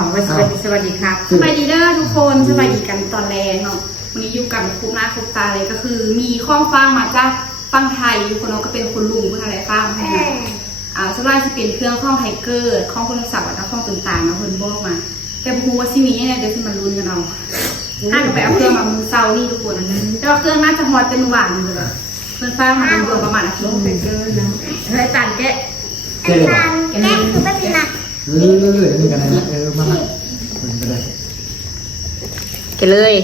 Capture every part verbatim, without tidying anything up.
สวัสดีสวัสดีครับสบายดีเด้อทุกคนสบายดีกันตอนแรกเนาะวันนี้อยู่กันคุ้มหน้าคุ้มตาเลยก็คือมีข้องฟังมาจากฟังไทยอยู่คนน้องก็เป็นคนลุงคนอะไรฟังให้นะอ่าส่วนมากจะเป็นเครื่องข้องไทเกอร์ข้องโทรศัพท์แล้วข้องต่างๆนะคนบอกมาแต่พูดว่าซิมีเนี่ยเดี๋ยวที่มันรุนกันเอาห้างไปเอาเครื่องมามือเซานี่ทุกคนแต่ว่าเครื่องน่าจะฮอตเป็นหวานเลยเพื่อนฟ้ามาดูประมาณอาทิตย์ไทเกอร์นะเฮ้ยตันแกะแกะแกะคือไม่เป็นไรเรื่อยเรื่อยนี่กันนะเออมาเป็นไปได้แกะเลย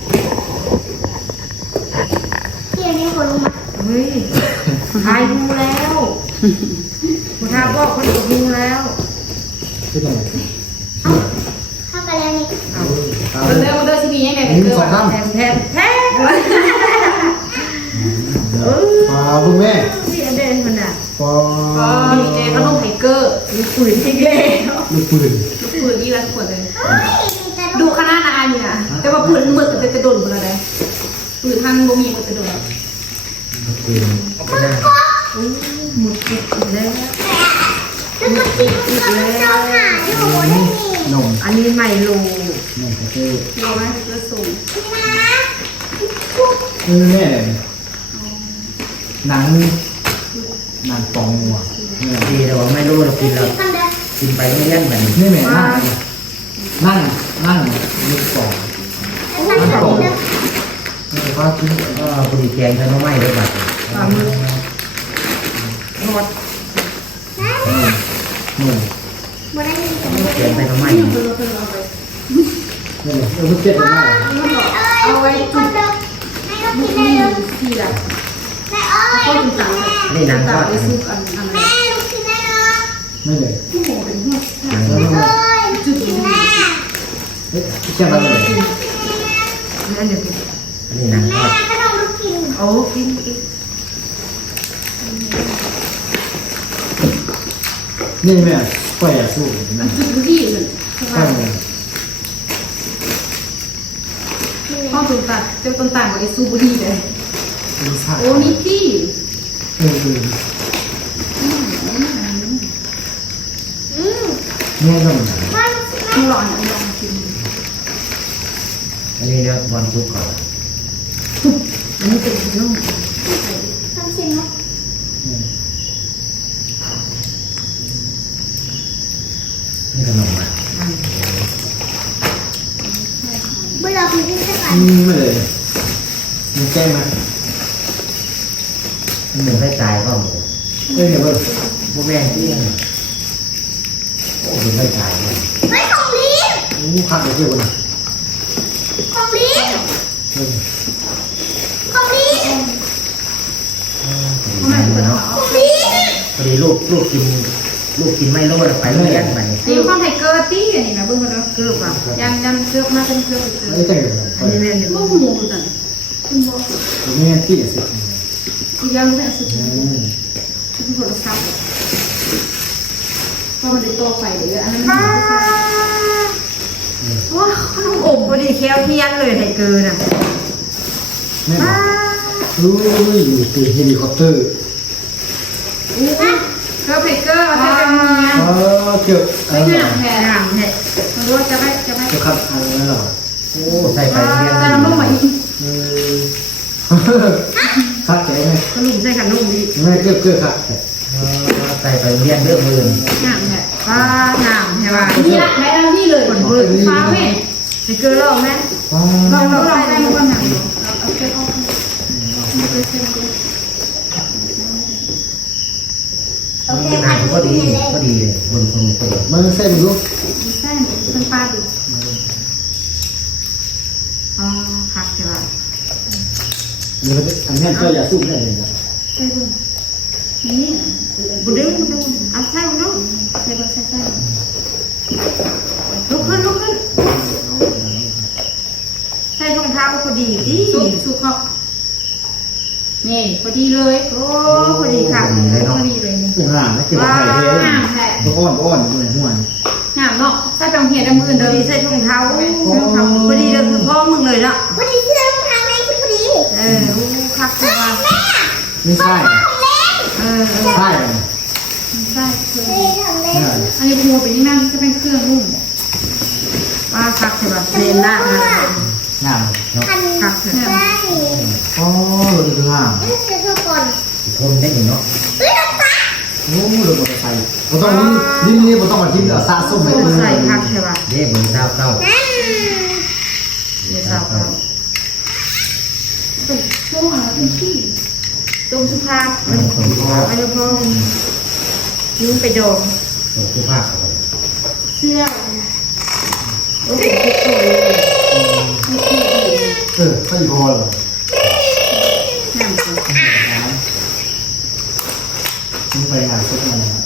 พี่อันนี้คนรู้มั้ยเฮ้ยทายงูแล้วคุณทาบอกคนถูกงูแล้วเป็นยังไงเข้าไปแล้วนี่เอาเริ่มเริ่มที่มียังไงเป็นเกลือแทมแทมแทมปลาคุณแม่พี่อันเดนมันอ่ะปลามีเจขนมไทเกอร์มีปืนทิ้งเลยลูกปืนลูกปืนยี่ละขวดเลยดูขนาดนาอันนี้นะแต่ว่าปืนมืดแต่จะโดนปืนอะไรปืนท่านบ่มีมันจะโดนลูกปืนหมดเก็บแล้วนมนมอันนี้ไมโลนมเกลือโลนะเกลือสูงนี่แม่หนังหนังปองหัวดีแต่ว่าไม่รู้เรากินเรากินไปไม่เล่นแบบนี้นี่แม่นั่งนั่งนั่งลูกปองนั่งปองนี่เขากินก็พอดีแกงทำไม่ได้แบบปลาหมึกหมดหนึ่งแกงไปทำไมนี่เราเจ็บมากเอาไว้กินลูกนี่ที่แบบก็ถึงสั่งนี่หนังทอดไปซุปอันอันไม่เลยที่ผมเป็นหัวจุดนี้เฮ้ยเชื่อมันเลยนั่นเดี๋ยวกินนี่หนังทอดโอ้กินกินนี่แม่ปล่อยสู้มันจุดที่เลยปล่อยเลยข้อตุนตัดเจ้าต้นต่างกับไอ้ซูบุรีเลยโอ้นิตี้เออแม่ก็เหมือนกันต้องลองลองชิมอันนี้เรียกบอลซุปเขาอันนี้เป็นนุ่มต้องชิมเนาะนี่ขนมอ่ะเวลาคุณกินสักอันไม่เลยมันแก้ไหมมันเหมือนไม่ตายก็หมูเฮ้ยเดี๋ยวพวกแม่ที่โอ้เป็นไม่ตายเลยไม่ของลิ้นอู้ขาดเลยเพื่อนของลิ้นของลิ้นทำไมเป็นเนาะพอดีลูกลูกกินลูกกินไม่รู้ไปโรงเรียนไปนี่ข้าวไทเกอร์ตี้อันนี้นะเบิ่งมาแล้วเกลือป่ะยันยันเกลือมาเป็นเกลือเกลือไม่แต่งอันนี้เนี่ยลูกหมูจังคุณบอกแม่ที่สุดอีกอย่างนึงสุดที่ผลลัพธ์พอมันได้โตไปเดี๋ยวอันนั้นว้าขนมอบพอดีแค่เทียนเลยไทเกอร์น่ะแม่รู้อยู่ที่เฮลิคอปเตอร์อู้เกลือไทเกอร์มันจะเป็นเมียอ๋อเกี่ยวไม่ใช่หนังแผ่หนังแผ่มันรู้จะไม่จะไม่จะขัดอันนั้นหรอโอ้ใส่ไปเรียนแต่เราต้องมาอีกขัดแกไหมขนมใส่ขนมดีไม่เกี่ยวเกี่ยวขัดใส่ไปเรียนเรื่องมือหนังแผ่ป้าหนังใช่ป่ะนี่ละแม่ทั้งที่เลยคนเบิร์ฟ้าเว้ยไทเกอร์ลองไหมลองลองได้ไหมว่าหนังเอาแค่เอาหนังก็ดีก็ดีเลยบนคนก็ดีมันเส้นลูกใช่เป็นปลาดูอ๋อหักใช่ป่ะนี่มันอันนี้ก็อย่าสู้ได้เลยนะใช่ดูนี่บุดึงบุดึงเอาใช่บุดึงใช่ดูใช่ใช่ลุกขึ้นลุกขึ้นใส่รองเท้าพอดีดิสุกสุกเขานี่พอดีเลยโอ้พอดีค่ะพอดีเลยนี่งามนะเกี่ยวกับไข่เทงามแท้ตัวอ้อนอ้อนเหมือนหัวงามเนาะใส่ไปเหี่ยดำมือเดินใส่รองเท้าพอดีเลยคือพ่อมึงเลยละพอดีที่รองเท้าแม่คือพอดีเออคักจังไม่ใช่เออใช่ใช่คืออันนี้พูเป็นที่นั่นจะเป็นเครื่องนุ่มใช่ป่ะเน้นหน้านะงามเนาะคักใช่ไหมอ๋อรถคืองามสิทนได้อยู่เนาะโอ้รถมอเตอร์ไซค์บ่ต้องนี่นี่บ่ต้องมาทิ้งเอาสะสมไปตู้เลยใส่คักใช่ป่ะเด้บนเท้าเข้าเดี๋ยวสาวเขาเป็นช่วงอะไรเป็นที่ตรงสุภาพเอาคนที่ภาพไม่ต้องพ่อยุ่งไปดองคนที่ภาพเอาไปเสื้อโอ้โหทุกตัวเลยเออเขาอีกพอเหรอน้ำตัวนี่ไปงานซุปมาแล้ว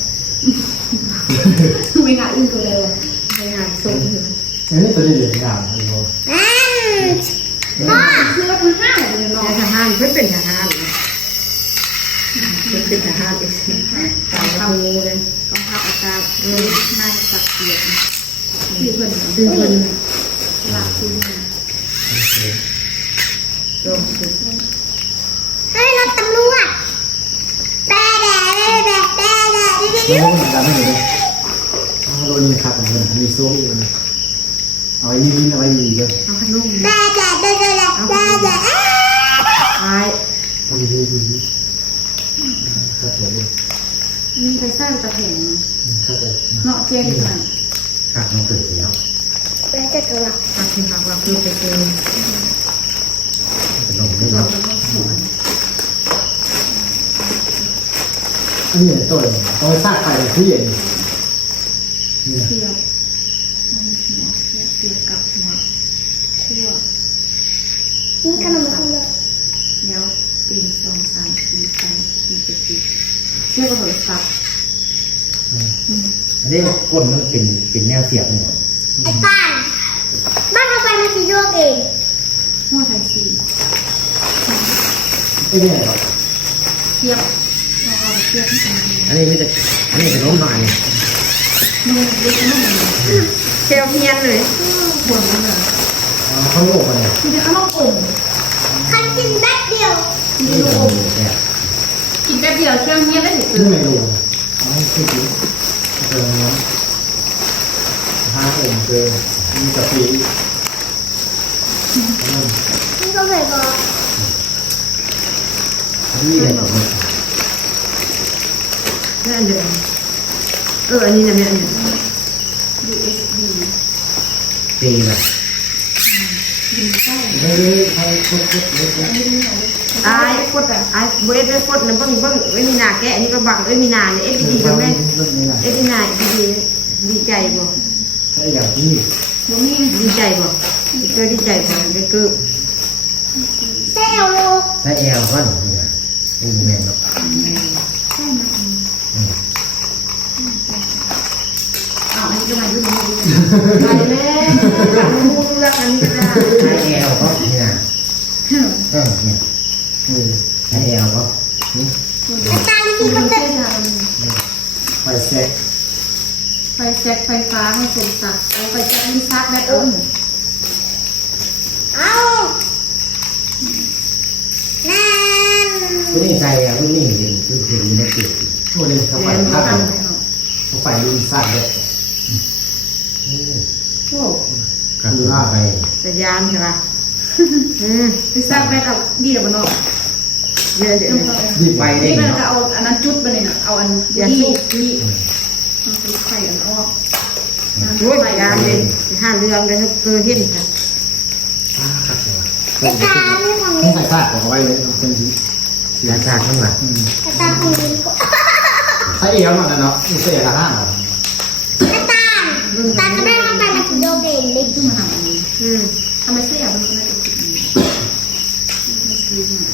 ไม่งานอื่นตัวเลยไปงานส่งใช่ไหมอันนี้ตัวนี้เหลืองามเลยเนาะพ่อคือเราเป็นห้าเลยเนาะทหารเพิ่งเป็นทหารเพิ่งเป็นทหารเองตามเขาเลยกองทัพอากาศเออนายสักเกียรติที่เพิ่นดึงเพิ่นหลักคือลงสุดให้รถตำรวจแป๊ะแดะแป๊ะแดะแป๊ะแดะดิดิดิโอ้ยจำไม่ได้เลยอ๋อรถนี่ครับผมมีโซ่อีกนะเอาไว้ยืนเอาไว้ยืนเลยเอาขนมแป๊ะแดะแป๊ะแดะแป๊ะแดะเอ๊ะไอ้เอายืนยืนครับผมมีใครสร้างตะแผงครับผมเนาะเจ๊กันครับน้องเกิดแล้วแป๊ะจะกระลักตักที่พักเราคือไปเจอเป็นลมได้เราเนาะเป็นคนสวนอันนี้ตัวเองต้องไปซากไข่ที่เองนี่เทียบหัวเทียบเทียบกับหัวคั่วนี่ขนมคุณเลยแล้วเป็นสองสามสี่สามสี่เจ็ดสิบเทียบกับหัวสับอันนี้ก้นมันเป็นเป็นแนวเสียบเลยเนาะไอ้ปานบ้านเราไปมันสีโยกเองหัวไทยซีไอ้เนี่ยเทียบเราเอาเทียบกันอันนี้ไม่จะอันนี้เป็นล้มหน่อยมือเล็กมากเลยเชลเพียนเลยบนเลยเขาโลกมาเนี่ยคือจะข้าวอมคันกินแป๊บเดียวมีนี่ลูกเป็อน มแบบกินแป๊บเดียวเครื่องเงียบได้ถึงนี่ไม่รู้อ๋อคือจริงเจอเนาะห้าองค์เจอมีกาแฟนี่ก็เลยบอกนี่เลยผมนั่นเดิมเอออันนี้นะแม่เนี่ยยูเอสบีตีแบบยิงใกล้เฮ้ยใครกดกดกดกดไอ้กดไอ้เว้ยไปกดนะเบิ่งเบิ่งเอ้ยมีนาแกอันนี้ก็บังเอ้ยมีนาเนี่ยเอฟดีกันแม่เรื่องนี้นะเอฟดีนาดีดีใจบ่ไอ้อย่างที่บ่มีดีใจบ่เกิดดีใจบ่เด็กเกิดเซลลูกและแอลก็หนูนี่นะนี่แมนเนาะใช่ไหมอ้าวอันนี้ก็มาดูดูดูไปแล้วมูรักอันนี้ก็ได้และแอลก็นี่นะเออเนี่ยเออและแอลก็นี่ไอ้ตาที่ที่มัมัน นเป็เป็น นไฟแซ็กไฟแจ็คไฟฟ้าให้สมศักดิ์เอาไฟแจ็คมีชาร์จแบตอ้นเอานั่นรุ่นนี้ใส่อะรุ่นนี้เห็นรุ่นเห็นมีนักเก็ตโอ้เดี๋ยวเขาไฟพัดเขาไฟลุนซาดเลยโอ้ครับคือไปแต่ยานใช่ป่ะอืมไปชาร์จแบตเอาดีเดี๋ยวมันออกเดี๋ยวเดี๋ยวดีไปไปได้นี่มันเนาะก็เอาอันนั้นจุดไปเลยนะเอาอันดีดีมันเป็นไฟอันออกโอ้ยยานเลยห้าเรื่องเลยเกิดเห็นค่ะครับไอ้ตาไม่ของต้อเล่งนใส่ซาดของเอาไว้เลยเป็นทียาชาข้างหลังไอ้ตาของเล่นใส่เอวหน่อยนะเนาะไม่ใช่ละห้าหรอกไอ้ตาตาก็ได้มาไปมันสีโยกเองเลยขึ้นมาหาอันนี้อืมทำไมเสียมันก็ไม่ได้ติดนี้ไม่ซื้อมา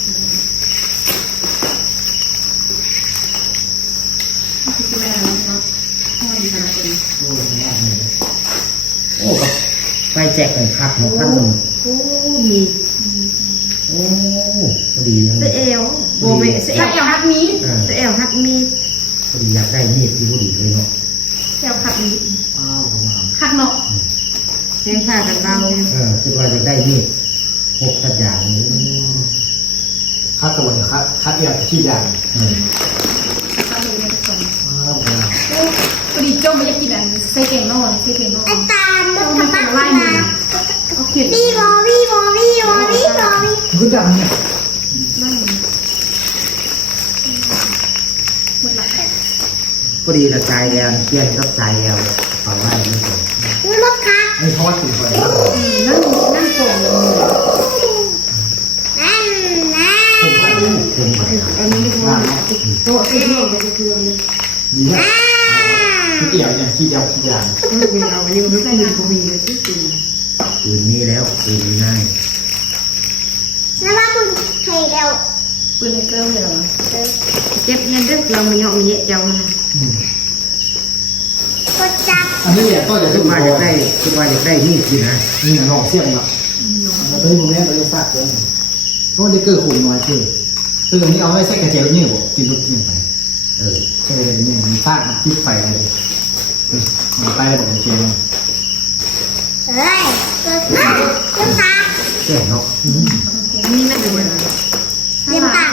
คือแม่อะไรเนาะพ่อดีขนาดนี้โอ้ยยากเลยโอ้กับไฟแจ็คกันคักหมดขั้นหนึ่งโอ้มีโอ้พอดีเลยเสเอลโบเมเสเอถ้าลเอวฮักมีดเสเอลฮักมีพอดีอยากได้มีดที่พอดีเลยเนาะเอวฮักมีดอ้าวผมเอาฮักเนาะเลี้ยงผ้ากันเบาเนี่ยเออคิดว่าจะได้มีดหกสักอย่างนี้คัดตัวเนี่ยคัดคัดเอวขี้ยางเออก็เลยไม่ได้ส่งอ้าวผมเอาพอดีโจ้ไม่อยากกินอันไส้เก่งนอกไส้เก่งนอกไอ้ตามันกลับบ้านมาห็นวีบอวีบอวีบอวีบอวี cứ đậm nhỉ หมดละพอดีละใจแดงเพี้ยนกับใจแดงฟังว่าไม่ถูกคือรถคัน anh thoát thì phải นั่นนั่นส่งนั่นนะผมว่าผมว่าอันนี้พอโต๊ะที่นี่มันจะคือมัน đi hết cái kiểu nhỉ khi đeo khi đàn มีเอาอันนี้มันไม่ใช่มีบุมีเลยที่จริงคืนนี้แล้วคืนนี้ง่ายแล้วว่าคุณเคยเร็วปืนในเกลือเลยเหรอเจ็บเนี่ยเด็กเราไม่ยอมเยอะเจ้านะกดจับ anh ấy để tôi để คิ tôi ดว่า mà จะ được ได้ đây คิดว่าจะได้นี่สินะ như là nọ xiêm ạ nó tới một nét tôi phát đấy nó đi cơ khủng ngoài chứ từนี้เอาไว้ใส่กระเจียวนี่บ่กินลูกกินไปเออใช่เลยนี่มันฟาดมันจิ้มไฟเลยมันไปแล้วบอกกระเจียวเฮ้ยเกิดขึ้นเลี้ยงตาแก่เนาะนี่น่าจะเป็นเลี้ยงตา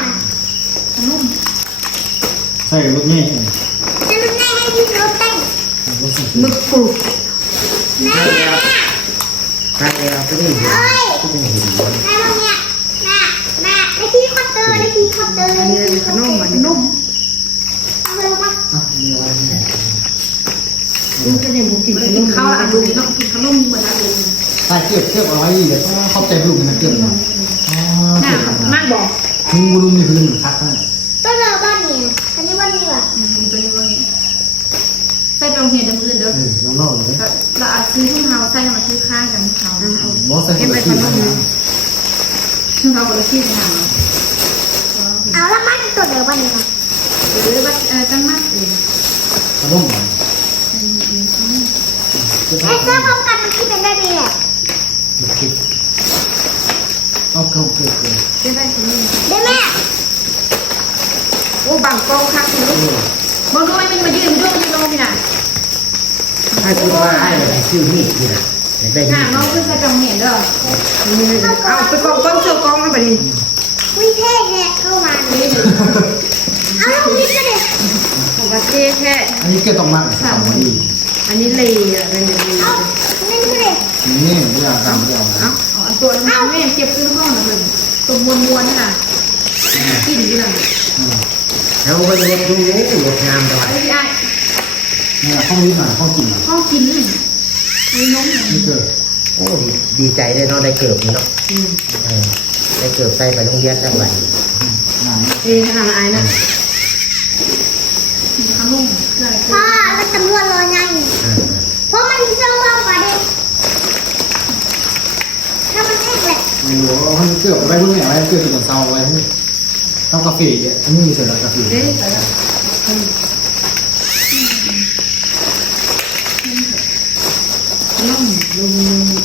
ใช่ลูกนี่จะรู้ได้ให้พี่รู้เต้นลูกสิมึกกรุบแม่ใจแดงก็ได้เห็นก็ได้เห็นแม่ตรงเนี้ยแม่แม่ได้ที่คอนเตอร์ได้ที่คอนเตอร์ได้อันนี้ที่ขนมมันนุ่มเอาไปลงมาอ่ะมีอะไรไหมมันก็ยังบุกินไปขนกินมข้าวอ่ะดูน้องกินขนมเหมือนอะไรใช่เก็บเก็บเอาไว้เดี๋ยวเข้าใจลูกมันเก็บนะอ๋อน่าเก็บมากบอกมึงบุรุษนี่คือหนึ่งคัดนะต้นเราบ้านนี้อันนี้บ้านนี้ว่ะอืมตัวนี้ว่าไงใส่ไปโรงเรียนเดิมอื่นเด้อเออน้องเล่าเลยเราอาจซื้อทุ่งเท้าใส่มาซื้อข้างกันเท้าบอสใส่คนละที่นะทุ่งเท้าคนละที่ทางเอาแล้วมันตัวเดียวบ้านนี้ว่ะหรือว่าเออจังมากเองขนมมันไอ้เสื้อพร้อมกันมันที่เป็นได้ดีแหละเอาเข้าเกลือเกลือจะได้ขนมได้แม่โอ้บางกองคักคุณลูกบางด้วยมันมายืนด้วยมันยืนลงพี่น่ะถ้าคิดว่าไอ้อะไรชื่อนี่สินะอยากได้หน้านี่น้องขึ้นใส่ไปโรงเรียนเด้อเอาไปกองก้อนเชือกกองมาแบบนี้วิเทศเนี่ยเข้ามานี่เอาแล้วคุณนี่ก็เด็กของประเทศแค่อันนี้เกลือต้องมัดสามวันดีอันนี้เลยอะไรเนี่ยเอานี่ก็เด็กนี่ไม่เอาตามไม่เอานะเอาอันตัวน้ำแม่เก็บขึ้นห้องนะมึงตัวมวนมวนน่ะกินอยู่น่ะแล้วไปรถดูรถงามดอยไอ้พี่ไอ้นี่ห้องนี้หน่อยห้องกินห้องกินนี่มีนมนี่เกลือโอ้ดีใจได้เนาะได้เกิบนี่เนาะได้เกิบใส่ไปโรงเรียนได้ไหวงานเองทางไอ้นะขนมอะไรพ่อแล้วตำรวจรอไงเพราะมันมีเสื้อว่างกว่าเด็กถ้ามันแห้งแหละไม่รู้ว่าห้องเกลือไว้พวกนี้ไว้เกลือกินกับเตาไว้พวกนี้ต้องกาแฟเนี่ยอันนี้มีส่วนกาแฟเด้ไปแล้วน้องลง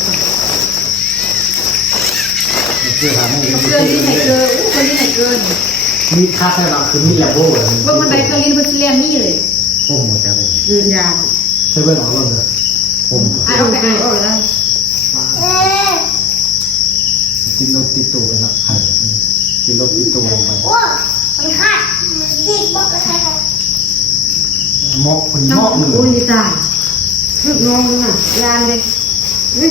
เกลือทำให้เกินที่ไหนเกินอู้เกินที่ไหนเกินมีค่าใช้เราคือมีแลโบ้เลยเมื่อมันไปเกาหลีมันเรียนนี่เลยผมหมดแล้วผมยาใช้เบอร์หลอกเราเลยผมไอ้เอาไปไอ้เอาเลยเออกินรถติดตัวไปนะไข่กินรถติดตัวลงไปโอ้มันขาดมันจีบบอกเลยใครมอกคนนี้มอกหนึ่งโอ้ยตายลูกน้องน่ะยานเลยนี่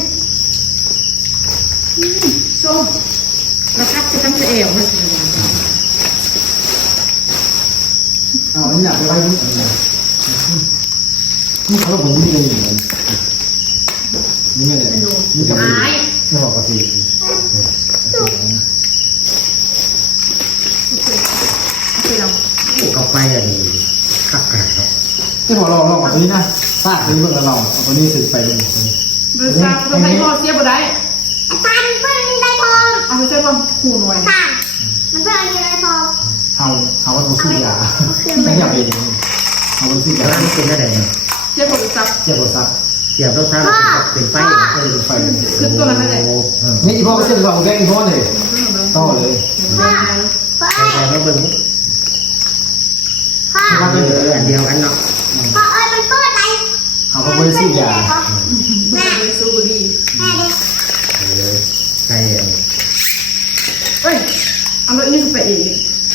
ส้มแล้วคัดจะตั้งแต่เอวให้ถึงเอาอันนี้หนักไปไว้ที่นี่นี่เขาเราผมนี่เลยนี่ไม่ได้นี่กับไอ้นี่บอกกาแฟเอาไปเราเข้าไปอันนี้ขับกระดาษที่พอเราเราเอาตัวนี้นะซากตัวนี้เมื่อเราเอาตัวนี้ติดไปเลยตัวนี้เบอร์สามต้องให้พ่อเสียบ่ได้ไอ้ตามันเพื่อนมีไรพอเอาไปช่วยพ่อขู่หน่อยตามันเพื่อนมีไรพอเฮาเฮาว่าตัวซื้อยาไม่อยากเป็นเฮาตัวซื้อแต่ยาว่ามันเป็นอะไรเนี่ยเสียผลซับเจ็บปวดซับเสียบรถท้าเป็นไฟเออไฟคือตัวนั้นแหละนี่อีพ่อก็เชื่อว่าแกงอีพ่อเลยต่อเลยพ่อพ่อแต่ไม่เบิ่งพ่อว่าเป็นอันเดียวกันเนาะพ่อเอ้ยมันเปิดอะไรเฮาก็ไม่ซื้อยาแม่ซูบุรีแม่เด็กเออใช่เอ้ยเอารถนี่ไปอีก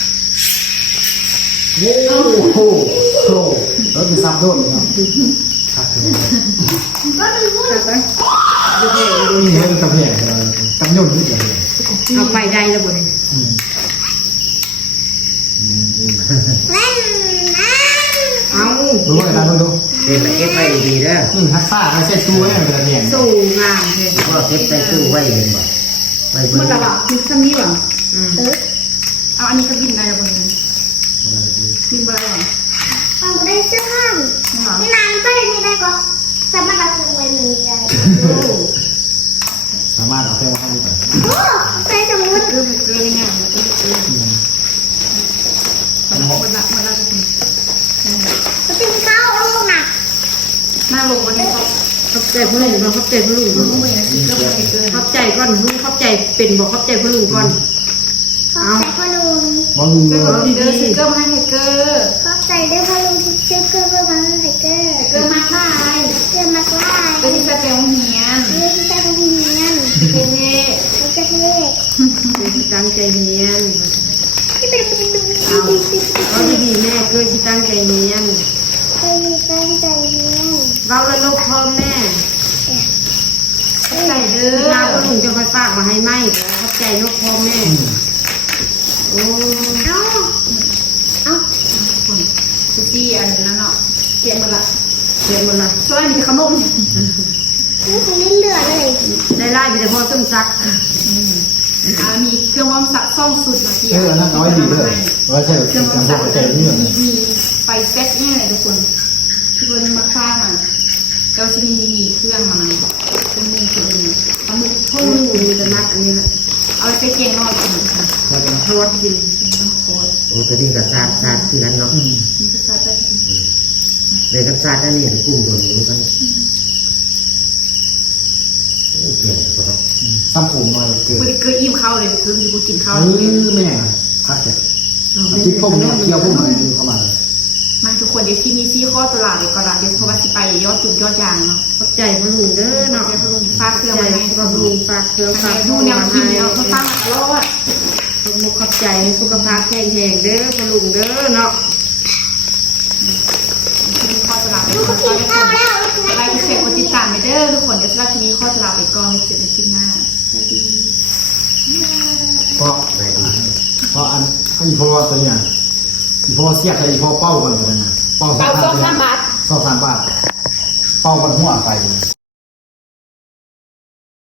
โอ้โหโอ้แล้วมีซับโดนเลยเนาะครับก็มันพูดไปไปเท่นี่ให้มันกำแพงเลยกำยนต์นี่เดียวเลยเอาไปได้แล้วบ่เนี่ยอืมอืมอืมเล่นน้เอาดูไอ้ตาดูดูเด็กเก็บไว้ดีๆเด้ออืมฮักซ่าไม่ใช่ตู้ไว้เป็นกระเทียมสู้งามเลยเพราะเก็บใส่ตู้ไว้เห็นบ่ไว้เบิ่เมื่งอไหร่มีซ้ำนี้หรออืมเอาอันนี้ก็บินได้แล้วคนนึงบินไปแล้วหรอำฟังได้เสื้อผ้าไม่นานก็ได้ที่ได้ก็สามารถเอาเครื่องไว้หนึ่งใหญ่สามารถเอาไปวางได้ก่อนโอ้ใส่สมุดเริ่มเกลือง่ายๆมันก็เกลืออืมหมดละหมดละหมดละทุกคนก็ติงข้าวเอาลูกหนักหน้าลงวันนี้เขาขอบใจพ่อลุงเราขอบใจพ่อลุงลงไปนะคือเรื่องอะไรเกินขอบใจก่อนลุงขอบใจเป็นบอกขอบใจพ่อลุงก่อนขอบใจพ่อลุงบอลลูนเกิเลร์ยลเดอร์ซื้อเกอร์มาให้ไทเกอร์ขอบใจด้วยพ่อลุงที่ซื้อเกลือเพื่อมาให้ไทเกอร์เกอร์มาได้เกลือมากไล่เกอร์ที่จะเป็นเฮียนเกลือที่ได้เป็นเงินเท่มันจะเท่ตั้งใจเนียนที่เป็นเป็นเป็นเป็นเอาดีๆแม่เกลือที่ตั้งใจเนียนเคยมีการใจเงินเราและลูกพ่อแม่ใส่เด้อเราพ่อลุงจะคอยฝากมาให้ไหมขอบใจลูกพ่อแม่โอ้เอาเอาคนซุกี้อันนั้นเนาะเก็บหมดละเรียนหมดละช่วยมีขนมนี่คงไม่เหลือเลยได้ไล่ไปแต่พอต้มซักอ่ามีเครื่องวอร์มสักซ่องสุดมาที่เออนั่นน้อยดีเลยว่าใช่เครื่องวอร์มทำพสัวกกกระเทียมนี่เหรอมีไฟเซ็ตเนี่ยเลยทุกคนที่เพิ่นมาฆ่ามันแล้วจะมีมีเครื่องมาไหมเครื่องมือคือเป็นปลาหมึกพ่อทุ่ลุงงมีแต่นักอันนี้ละเอาไปเกงนอกกินค่ะทอดกินเกงนอกโคตรโอ้ตัวนี้ก็ซาดซาดที่นั้นเนาะอืมนี่ก็ซาจะเลยก็ซาดอันนี้เห็นกุ้งตัวนี้กันโอ้เก่งกว่าเนาะอืมซ้ำผมหน่อยเกินกูได้เกยอิ่มข้าวเลยคือกูกินข้าวเออแม่พักเถอะเอาจิ๊กพุ่มเนี่ยเคี่ยวพุ่มอะไรดูเข้ามาเลยมาทุกคนเดี๋ยวที่มีซี่ข้อตลาดเดี๋ยวก่อนละเดี๋ยวเพราะว่าสิไปยอดจุดยอดยางเนาะขอบใจพ่อลุงเด้อเนาะเดี๋ยวเขาลงฝากเครื่องใจมาให้พ่อลุงฝากเครื่องฝากดูแนวกินเนาะเขาตั้งตลอดมุกขอบใจสุขภาพแข็งแรงเด้อพ่อลุงเด้อเนาะมีข้อตลาดลูกก็กินข้าวแล้วไปพิเศษกดติดตามไปเด้อทุกคนเดี๋ยวสำหรับทีนี้ข้อตลาดไปก่อนไว้เจอกันคลิปหน้าสวัสดีเพราะไม่ดีเพราะอันอีพอตัวเนี้ยอีพอเสียกกับอีพอเป้ากันเลยนะเป้าสามบาทสองสามบาทเป้ากันหัวไป